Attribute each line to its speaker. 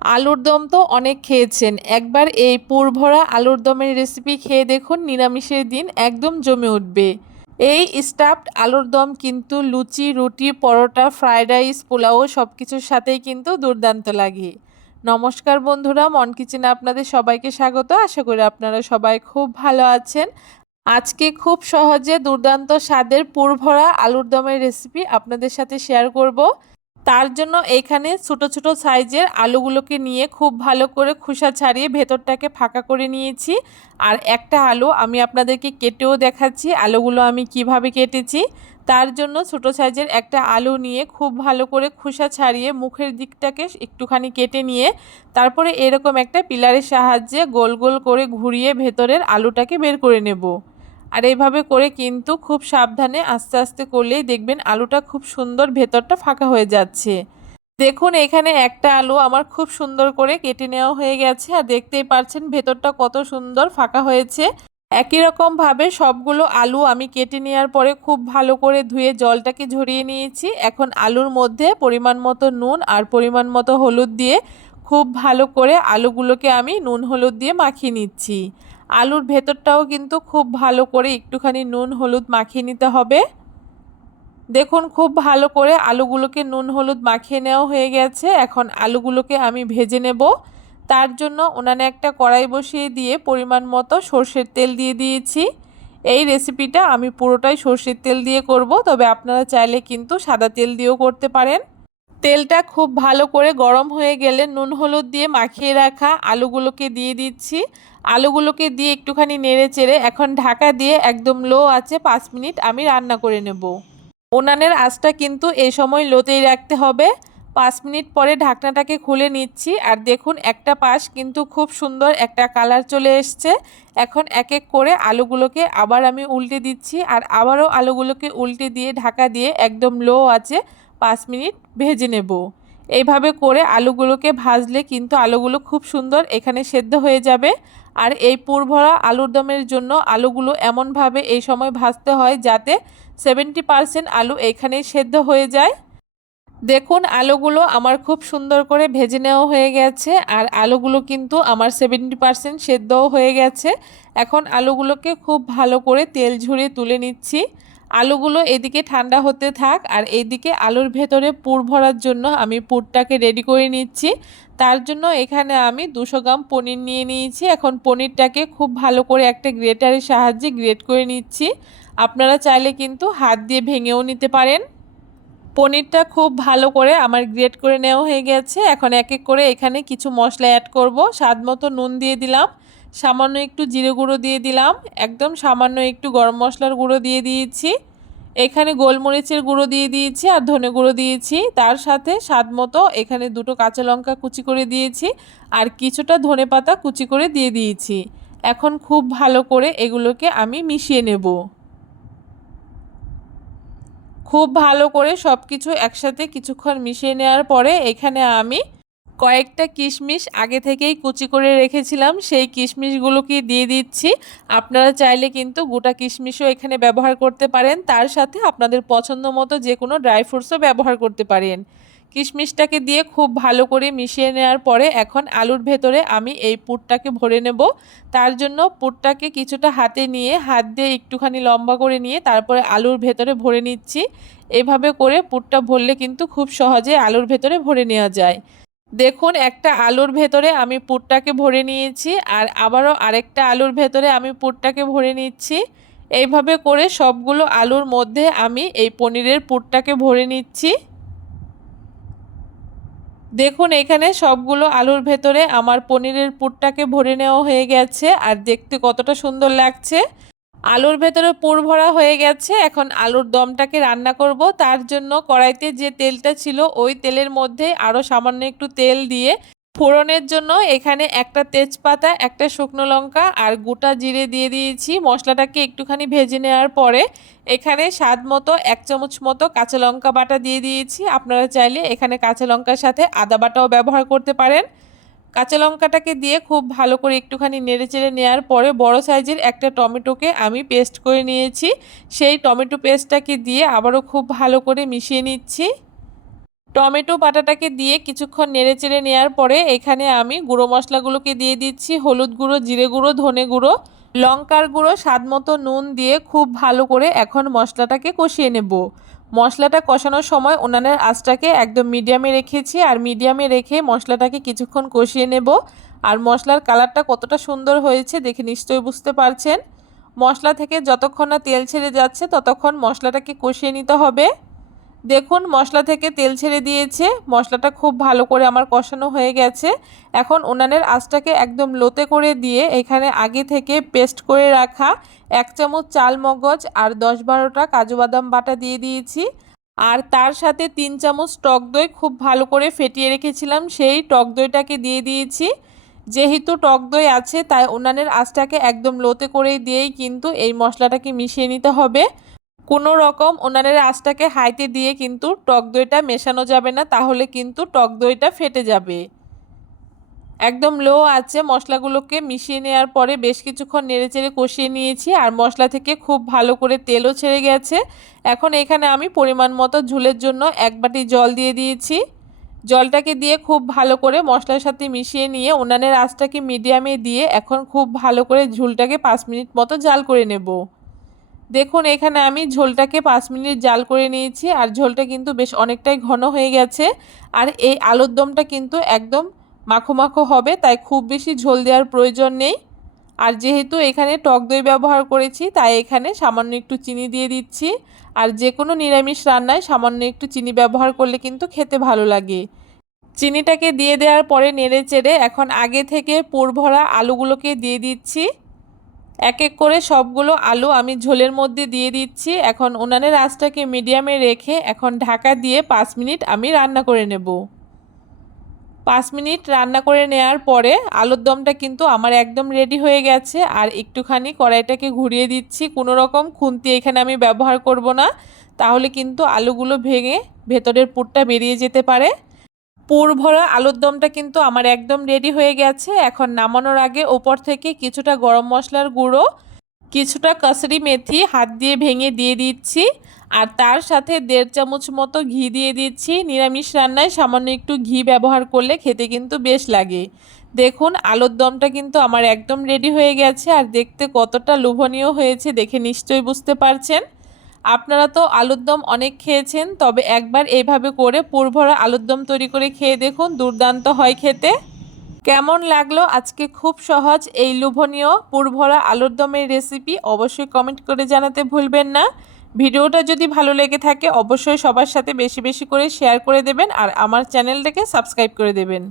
Speaker 1: আলুর দম তো অনেক খেয়েছেন। একবার এই পুরভরা আলুর দমের রেসিপি খেয়ে দেখুন, নিরামিষের দিন একদম জমে উঠবে। এই স্টাফড আলুর দম কিন্তু লুচি, রুটি, পরোটা ফ্রায়েড রাইস পোলাও সব কিছুর সাথেই কিন্তু দুর্দান্ত লাগে। নমস্কার বন্ধুরা, মন কিচেনে আপনাদের সবাইকে স্বাগত। আশা করি আপনারা সবাই খুব ভালো আছেন। আজকে খুব সহজে দুর্দান্ত স্বাদের পুরভরা আলুর দমের রেসিপি আপনাদের সাথে শেয়ার করব। তার জন্য এখানে ছোট ছোট সাইজের আলুগুলোকে নিয়ে খুব ভালো করে খোসা ছাড়িয়ে ভেতরটাকে ফাঁকা করে নিয়েছি। আর একটা আলু আমি আপনাদেরকে কেটেও দেখাচ্ছি, আলুগুলো আমি কীভাবে কেটেছি। তার জন্য ছোট সাইজের একটা আলু নিয়ে খুব ভালো করে খোসা ছাড়িয়ে মুখের দিকটাকে একটুখানি কেটে নিয়ে, তারপরে এরকম একটা পিলারের সাহায্যে গোল গোল করে ঘুরিয়ে ভেতরের আলুটাকে বের করে নেব। আর এইভাবে করে কিন্তু খুব সাবধানে আস্তে আস্তে করলেই দেখবেন আলুটা খুব সুন্দর ভেতরটা ফাঁকা হয়ে যাচ্ছে। দেখুন এখানে একটা আলু আমার খুব সুন্দর করে কেটে নেওয়া হয়ে গেছে আর দেখতেই পাচ্ছেন ভেতরটা কত সুন্দর ফাঁকা হয়েছে। একই রকমভাবে সবগুলো আলু আমি কেটে নেওয়ার পরে খুব ভালো করে ধুয়ে জলটাকে ঝরিয়ে নিয়েছি। এখন আলুর মধ্যে পরিমাণ মতো নুন আর পরিমাণ মতো হলুদ দিয়ে খুব ভালো করে আলুগুলোকে আমি নুন হলুদ দিয়ে মাখিয়ে নিচ্ছি। আলুর ভেতরটাও কিন্তু খুব ভালো করে একটুখানি নুন, হলুদ মাখিয়ে নিতে হবে। দেখুন, খুব ভালো করে আলুগুলোকে নুন, হলুদ মাখিয়ে নেওয়া হয়ে গেছে। এখন আলুগুলোকে আমি ভেজে নেব। তার জন্য উনানে একটা কড়াই বসিয়ে দিয়ে পরিমাণ মতো সর্ষের তেল দিয়ে দিয়েছি। এই রেসিপিটা আমি পুরোটাই সর্ষের তেল দিয়ে করব। তবে আপনারা চাইলে কিন্তু সাদা তেল দিয়েও করতে পারেন। তেলটা খুব ভালো করে গরম হয়ে গেলে নুন, হলুদ দিয়ে মাখিয়ে রাখা আলুগুলোকে দিয়ে দিচ্ছি। আলুগুলোকে দিয়ে একটুখানি নেড়ে চেড়ে এখন ঢাকা দিয়ে একদম লো আছে পাঁচ মিনিট আমি রান্না করে নেব। উনানের আঁচটা কিন্তু এই সময় লোতেই রাখতে হবে। পাঁচ মিনিট পরে ঢাকনাটাকে খুলে নিচ্ছি আর দেখুন একটা পাশ কিন্তু খুব সুন্দর একটা কালার চলে এসছে। এখন এক এক করে আলুগুলোকে আবার আমি উল্টে দিচ্ছি আর আবারও আলুগুলোকে উল্টে দিয়ে ঢাকা দিয়ে একদম লো আছে পাঁচ মিনিট ভেজে নেব। এইভাবে করে আলুগুলোকে ভাজলে কিন্তু আলুগুলো খুব সুন্দর এখানে সেদ্ধ হয়ে যাবে। আর এই পুরভরা আলুর দমের জন্য আলুগুলো এমনভাবে এই সময় ভাজতে হয় যাতে সেভেন্টি পারসেন্ট আলু এখানে সেদ্ধ হয়ে যায়। দেখুন, আলুগুলো আমার খুব সুন্দর করে ভেজে নেওয়া হয়ে গেছে আর আলুগুলো কিন্তু আমার সেভেন্টি পারসেন্ট সেদ্ধও হয়ে গেছে। এখন আলুগুলোকে খুব ভালো করে তেল ঝরিয়ে তুলে নিচ্ছি। আলুগুলো এদিকে ঠান্ডা হতে থাক আর এদিকে আলুর ভেতরে পুর ভরার জন্য আমি পুরটাকে রেডি করে নিচ্ছি। তার জন্য এখানে আমি দুশো গ্রাম পনির নিয়ে নিয়েছি। এখন পনিরটাকে খুব ভালো করে একটা গ্রেটারের সাহায্যে গ্রেট করে নিচ্ছি। আপনারা চাইলে কিন্তু হাত দিয়ে ভেঙেও নিতে পারেন। পনিরটা খুব ভালো করে আমার গ্রেট করে নেওয়া হয়ে গেছে। এখন এক এক করে এখানে কিছু মশলা অ্যাড করব। স্বাদ মতো নুন দিয়ে দিলাম। সামান্য একটু জিরে গুঁড়ো দিয়ে দিলাম। একদম সামান্য একটু গরম মশলার গুঁড়ো দিয়ে দিয়েছি। এখানে গোলমরিচের গুঁড়ো দিয়ে দিয়েছি আর ধনে গুঁড়ো দিয়েছি। তার সাথে স্বাদ মতো এখানে দুটো কাঁচা লঙ্কা কুচি করে দিয়েছি আর কিছুটা ধনে পাতা কুচি করে দিয়ে দিয়েছি। এখন খুব ভালো করে এগুলোকে আমি মিশিয়ে নেব। খুব ভালো করে সব কিছু একসাথে কিছুক্ষণ মিশিয়ে নেওয়ার পরে এখানে আমি কয়েকটা কিশমিশ আগে থেকেই কুচি করে রেখেছিলাম। সেই কিশমিশগুলোকে দিয়ে দিচ্ছি। আপনারা চাইলে কিন্তু গোটা কিশমিশও এখানে ব্যবহার করতে পারেন। তার সাথে আপনাদের পছন্দ মতো যে কোনো ড্রাই ফ্রুটসও ব্যবহার করতে পারেন। কিশমিশটাকে দিয়ে খুব ভালো করে মিশিয়ে নেওয়ার পরে এখন আলুর ভেতরে আমি এই পুরটাকে ভরে নেব। তার জন্য পুরটাকে কিছুটা হাতে নিয়ে হাত দিয়ে একটুখানি লম্বা করে নিয়ে তারপরে আলুর ভেতরে ভরে নিচ্ছি। এভাবে করে পুরটা ভরলে কিন্তু খুব সহজে আলুর ভেতরে ভরে নেওয়া যায়। দেখুন, একটা আলুর ভেতরে আমি পুরটাকে ভরে নিয়েছি আর আবারও আরেকটা আলুর ভেতরে আমি পুরটাকে ভরে নিচ্ছি। এইভাবে করে সবগুলো আলুর মধ্যে আমি এই পনিরের পুরটাকে ভরে নিচ্ছি। দেখুন, এখানে সবগুলো আলুর ভেতরে আমার পনিরের পুরটাকে ভরে নেওয়া হয়ে গেছে আর দেখতে কতটা সুন্দর লাগছে। আলুর ভেতরে পুর ভরা হয়ে গেছে, এখন আলুর দমটাকে রান্না করব। তার জন্য কড়াইতে যে তেলটা ছিল, ওই তেলের মধ্যে আরও সামান্য একটু তেল দিয়ে ফোড়নের জন্য এখানে একটা তেজপাতা, একটা শুকনো লঙ্কা আর গোটা জিরে দিয়ে দিয়েছি। মশলাটাকে একটুখানি ভেজে নেওয়ার পরে এখানে স্বাদ মতো এক চামচ মতো কাঁচা লঙ্কা বাটা দিয়ে দিয়েছি। আপনারা চাইলে এখানে কাঁচা লঙ্কার সাথে আদা বাটাও ব্যবহার করতে পারেন। কাঁচা লঙ্কাটাকে দিয়ে খুব ভালো করে একটুখানি নেড়ে চেড়ে নেওয়ার পরে বড় সাইজের একটা টমেটোকে আমি পেস্ট করে নিয়েছি। সেই টমেটো পেস্টটাকে দিয়ে আবারও খুব ভালো করে মিশিয়ে নিচ্ছি। টমেটো বাটাটাকে দিয়ে কিছুক্ষণ নেড়ে চেড়ে নেওয়ার পরে এখানে আমি গুঁড়ো মশলাগুলোকে দিয়ে দিচ্ছি, হলুদ গুঁড়ো, জিরে গুঁড়ো, ধনে গুঁড়ো, লঙ্কার গুঁড়ো, স্বাদ মতো নুন দিয়ে খুব ভালো করে এখন মশলাটাকে কষিয়ে নেব। মশলাটা কষানোর সময় উনানের আঁচটাকে একদম মিডিয়ামে রেখেছি আর মিডিয়ামে রেখে মশলাটাকে কিছুক্ষণ কষিয়ে নেব। আর মশলার কালারটা কতটা সুন্দর হয়েছে দেখে নিশ্চয়ই বুঝতে পারছেন। মশলা থেকে যতক্ষণ না তেল ছেড়ে যাচ্ছে ততক্ষণ মশলাটাকে কষিয়ে নিতে হবে। দেখুন, মশলা থেকে তেল ছেড়ে দিয়েছে। মশলাটা খুব ভালো করে আমার কষানো হয়ে গেছে। এখন উনানের আঁচটাকে একদম লোতে করে দিয়ে এখানে আগে থেকে পেস্ট করে রাখা এক চামচ চাল মগজ আর দশ বারোটা কাজু বাদাম বাটা দিয়ে দিয়েছি। আর তার সাথে তিন চামচ টক দই খুব ভালো করে ফেটিয়ে রেখেছিলাম, সেই টক দইটাকে দিয়ে দিয়েছি। যেহেতু টক দই আছে, তাই উনানের আঁচটাকে একদম লোতে করে দিয়েই কিন্তু এই মশলাটাকে মিশিয়ে নিতে হবে। কোনো রকম ওনারের আঁচটাকে হাইতে দিয়ে কিন্তু টক দইটা মেশানো যাবে না, তাহলে কিন্তু টক দইটা ফেটে যাবে। একদম লো আছে মশলাগুলোকে মিশিয়ে নেওয়ার পরে বেশ কিছুক্ষণ নেড়েচেড়ে কষিয়ে নিয়েছি আর মশলা থেকে খুব ভালো করে তেলও ছেড়ে গেছে। এখন এখানে আমি পরিমাণ মতো ঝুলের জন্য এক বাটি জল দিয়ে দিয়েছি। জলটাকে দিয়ে খুব ভালো করে মশলার সাথে মিশিয়ে নিয়ে উনানের আঁচটাকে মিডিয়ামে দিয়ে এখন খুব ভালো করে ঝুলটাকে পাঁচ মিনিট মতো জাল করে নেব। দেখুন, এখানে আমি ঝোলটাকে পাঁচ মিনিট জাল করে নিয়েছি আর ঝোলটা কিন্তু বেশ অনেকটাই ঘন হয়ে গেছে। আর এই আলুর দমটা কিন্তু একদম মাখো মাখো হবে, তাই খুব বেশি ঝোল দেওয়ার প্রয়োজন নেই। আর যেহেতু এখানে টক দই ব্যবহার করেছি, তাই এখানে সামান্য একটু চিনি দিয়ে দিচ্ছি। আর যে কোনো নিরামিষ রান্নায় সামান্য একটু চিনি ব্যবহার করলে কিন্তু খেতে ভালো লাগে। চিনিটাকে দিয়ে দেওয়ার পরে নেড়ে চেড়ে এখন আগে থেকে পুর ভরা আলুগুলোকে দিয়ে দিচ্ছি। এক এক করে সবগুলো আলু আমি ঝোলের মধ্যে দিয়ে দিচ্ছি। এখন উনানের আঁচটাকে মিডিয়ামে রেখে এখন ঢাকা দিয়ে পাঁচ মিনিট আমি রান্না করে নেব। পাঁচ মিনিট রান্না করে নেওয়ার পরে আলুর দমটা কিন্তু আমার একদম রেডি হয়ে গেছে। আর একটুখানি কড়াইটাকে ঘুরিয়ে দিচ্ছি। কোনো রকম খুন্তি এখানে আমি ব্যবহার করব না। তাহলে কিন্তু আলুগুলো ভেঙে ভেতরের পুরটা বেরিয়ে যেতে পারে। পুর ভরা আলুর দমটা কিন্তু আমার একদম রেডি হয়ে গেছে। এখন নামানোর আগে ওপর থেকে কিছুটা গরম মশলার গুঁড়ো, কিছুটা কাসরি মেথি হাত দিয়ে ভেঙে দিয়ে দিচ্ছি আর তার সাথে দেড় চামচ মতো ঘি দিয়ে দিচ্ছি। নিরামিষ রান্নায় সামান্য একটু ঘি ব্যবহার করলে খেতে কিন্তু বেশ লাগে। দেখুন, আলুর দমটা কিন্তু আমার একদম রেডি হয়ে গেছে আর দেখতে কতটা লোভনীয় হয়েছে দেখে নিশ্চয়ই বুঝতে পারছেন। আপনারা তো আলুর দম অনেক খেয়েছেন, তবে একবার এইভাবে করে পুরভরা আলুর দম তৈরি করে খেয়ে দেখুন, দুর্দান্ত হয় খেতে। কেমন লাগল আজকে খুব সহজ এই লোভনীয় পুরভরা আলুর দমের রেসিপি অবশ্যই কমেন্ট করে জানাতে ভুলবেন না। ভিডিওটা যদি ভালো লেগে থাকে অবশ্যই সবার সাথে বেশি বেশি করে শেয়ার করে দেবেন আর আমার চ্যানেলটাকে সাবস্ক্রাইব করে দেবেন।